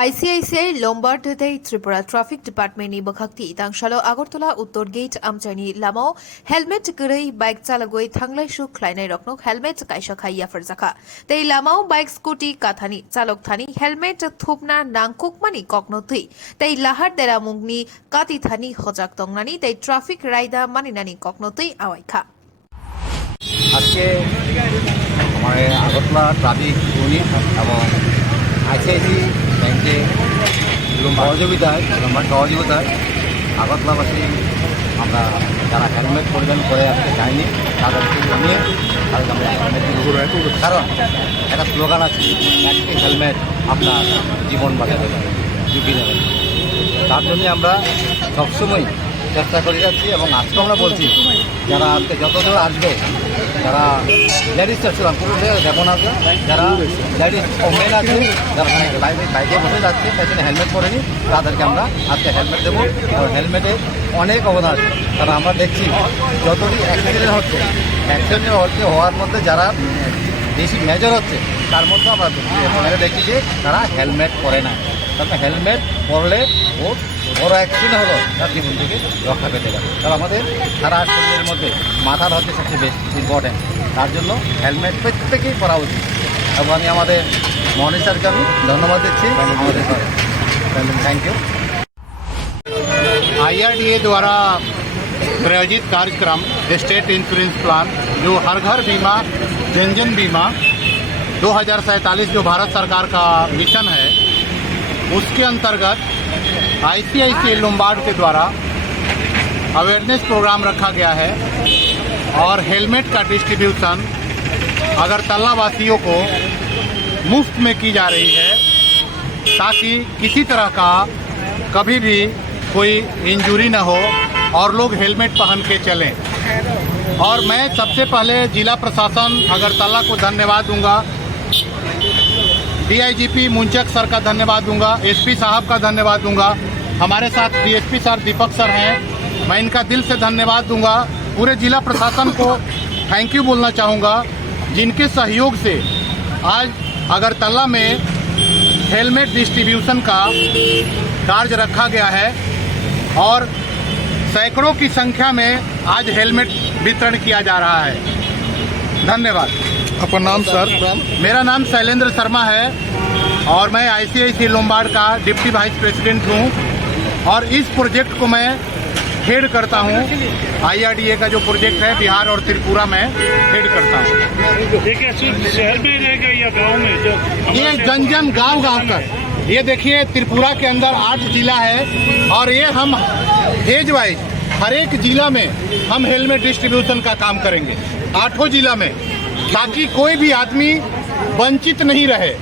ICICI Lombard Tripura traffic डिपार्टमेंटनि बखाक्ति तांशालो आगरतला उत्तर गेट आमचाइनि लामाव हेलमेट गरै बाइक चालगै थांलायसु ख्लायनाय रकनक हेलमेट कायसा खाइया फरजाखा तै लामाव बाइक स्कुटी काथानि चालक थानि हेलमेट थुपना नांकुकमानि ककनो थै तै लाहार देरा मुंगनि काति थानि हजाक तंगनानि तै ट्राफिक रायदा मानिनानि ककनो थै आवायखा আজকে हमारे আগরতলা ট্রাফিক ইউনিট এবং আইসিআইসি ব্যাংকে সহযোগিতায় আগরতলাবাসী আমরা যারা হেলমেট পরিধান করে আজকে যায়নি তাদেরকে জানিয়ে আজকে আমরা হেলমেট কারণ একটা স্লোগান আছে একটি হেলমেট আপনার জীবন বাঁচাতে পারে ঝুঁকি নেবেন তার জন্যে আমরা সবসময় চেষ্টা করে যাচ্ছি এবং আজকে আমরা বলছি যারা আজকে যতদূর আসবে যারা লেডিস ছিলাম পুরুষে যেমন আছে যারা লেডিস মেন আছে যারা বাইকে বসে যাচ্ছে পেছনে হেলমেট পরেনি তাদেরকে আমরা আজকে হেলমেট দেবো আর হেলমেটে অনেক অবদান আছে কারণ আমরা দেখছি যতদিন অ্যাক্সিডেন্ট হওয়ার মধ্যে যারা বেশি মেজর হচ্ছে তার মধ্যে আমরা দেখছি যে তারা হেলমেট পরে না তাতে হেলমেট পরলে ও বড় অ্যাক্সিডেন্ট হলো তার জীবন থেকে রক্ষা পেতে পারে কারণ আমাদের সারা শরীরের মধ্যে মাথার হচ্ছে সবচেয়ে বেশি ইম্পর্টেন্ট তার জন্য হেলমেট প্রত্যেকেই পরা উচিত এবং আমি আমাদের মহানি স্যারকে আমি ধন্যবাদ দিচ্ছি আমাদের थैंक यू। IRDA द्वारा प्रायोजित कार्यक्रम स्टेट इंश्योरेंस प्लान जो हर घर बीमा जन जन बीमा 2047 जो भारत सरकार का मिशन है उसके अंतर्गत आईसीआईसीआई लोम्बार्ड के द्वारा अवेयरनेस प्रोग्राम रखा गया है और हेलमेट का डिस्ट्रीब्यूशन अगरतला वासियों को मुफ्त में की जा रही है ताकि किसी तरह का कभी भी कोई इंजरी न हो और लोग हेलमेट पहन के चलें। और मैं सबसे पहले जिला प्रशासन अगरतला को धन्यवाद दूंगा, डीआईजीपी मुंचक सर का धन्यवाद दूंगा, एसपी साहब का धन्यवाद दूंगा, हमारे साथ डीएसपी सर दीपक सर हैं, मैं इनका दिल से धन्यवाद दूंगा। पूरे जिला प्रशासन को थैंक यू बोलना चाहूँगा जिनके सहयोग से आज अगरतला में हेलमेट डिस्ट्रीब्यूशन का कार्य रखा गया है और सैकड़ों की संख्या में आज हेलमेट वितरण किया जा रहा है। धन्यवाद। आपका नाम सर? मेरा नाम शैलेंद्र शर्मा है और मैं आईसीआईसीआई लोम्बार्ड का डिप्टी वाइस प्रेसिडेंट हूँ और इस प्रोजेक्ट को मैं हेड करता हूँ। आईआरडीए का जो प्रोजेक्ट है बिहार और त्रिपुरा में हेड करता हूँ। शहर में रहेगा या गांव में? ये जन जन गाँव कर ये देखिए त्रिपुरा के अंदर 8 जिला है और ये हम फेज वाइज हर एक जिला में हम हेलमेट डिस्ट्रीब्यूशन का काम करेंगे 8 जिला में ताकि कोई भी आदमी वंचित नहीं रहे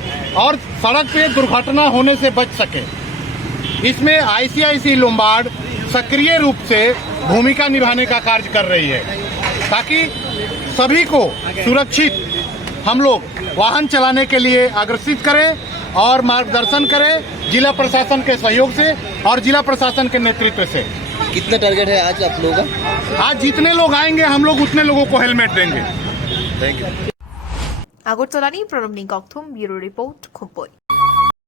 और सड़क पे दुर्घटना होने से बच सके। इसमें आईसीआईसीआई लोम्बार्ड सक्रिय रूप से भूमिका निभाने का कार्य कर रही है ताकि सभी को सुरक्षित हम लोग वाहन चलाने के लिए अग्रसित करें और मार्गदर्शन करें जिला प्रशासन के सहयोग से और जिला प्रशासन के नेतृत्व से। कितना टारगेट है आज आप लोगों का? आज जितने लोग आएंगे हम लोग उतने लोगों को हेलमेट देंगे। Thank you. আগরতলানি প্রণব নিগকথুম ব্যুরো রিপোর্ট খুম্পই।